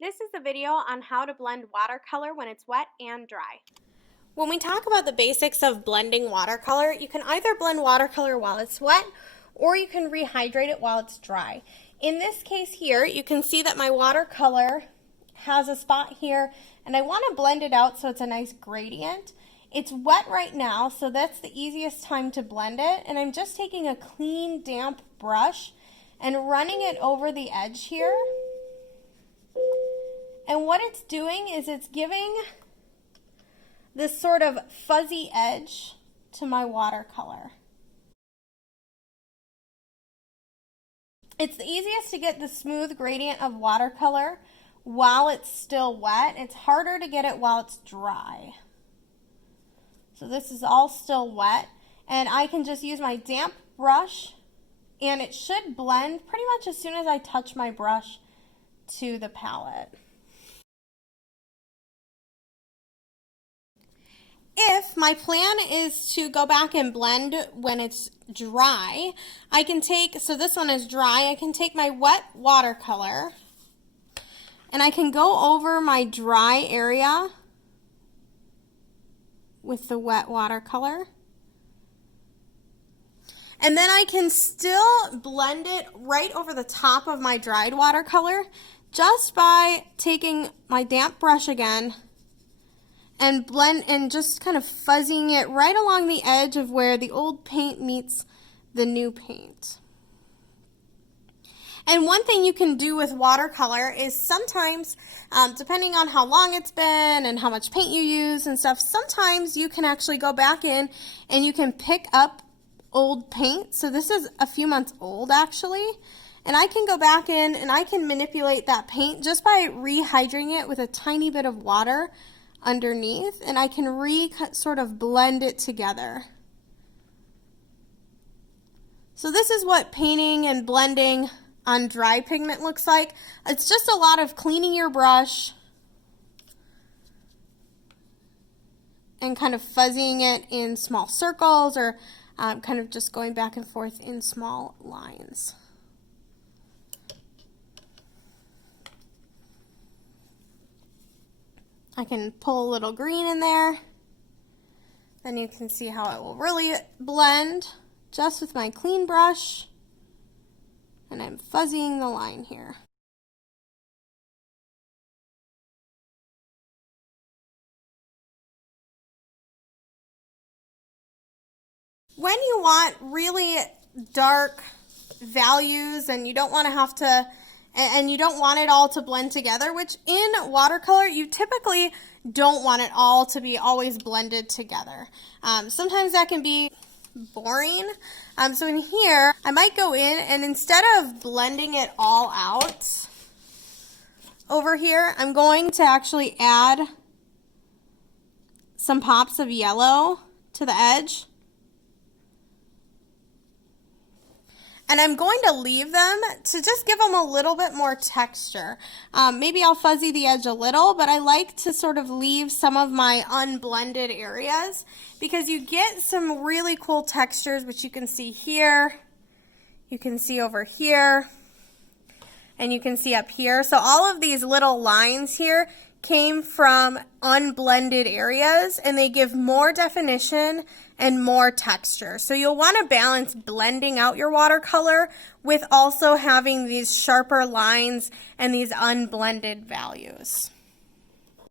This is a video on how to blend watercolor when it's wet and dry. When we talk about the basics of blending watercolor, you can either blend watercolor while it's wet or you can rehydrate it while it's dry. In this case here, you can see that my watercolor has a spot here and I want to blend it out so it's a nice gradient. It's wet right now, so that's the easiest time to blend it, and I'm just taking a clean, damp brush and running it over the edge here. And what it's doing is it's giving this sort of fuzzy edge to my watercolor. It's the easiest to get the smooth gradient of watercolor while it's still wet. It's harder to get it while it's dry. So this is all still wet, and I can just use my damp brush, and it should blend pretty much as soon as I touch my brush to the palette. If my plan is to go back and blend when it's dry, I can take, so this one is dry, I can take my wet watercolor and I can go over my dry area with the wet watercolor. And then I can still blend it right over the top of my dried watercolor just by taking my damp brush again and blend and just kind of fuzzying it right along the edge of where the old paint meets the new paint. And one thing you can do with watercolor is sometimes, depending on how long it's been and how much paint you use and stuff, sometimes you can actually go back in and you can pick up old paint. So this is a few months old actually. And I can go back in and I can manipulate that paint just by rehydrating it with a tiny bit of water underneath, and I can sort of blend it together. So this is what painting and blending on dry pigment looks like. It's just a lot of cleaning your brush and kind of fuzzying it in small circles, or kind of just going back and forth in small lines. I can pull a little green in there. Then you can see how it will really blend just with my clean brush. And I'm fuzzying the line here. When you want really dark values and you don't want to have to, and you don't want it all to blend together, which in watercolor you typically don't want it all to be always blended together. Sometimes that can be boring. So in here, I might go in and instead of blending it all out over here, I'm going to actually add some pops of yellow to the edge. And I'm going to leave them to just give them a little bit more texture. Maybe I'll fuzzy the edge a little, but I like to sort of leave some of my unblended areas because you get some really cool textures, which you can see here, you can see over here, and you can see up here. So all of these little lines here came from unblended areas, and they give more definition and more texture. So you'll want to balance blending out your watercolor with also having these sharper lines and these unblended values.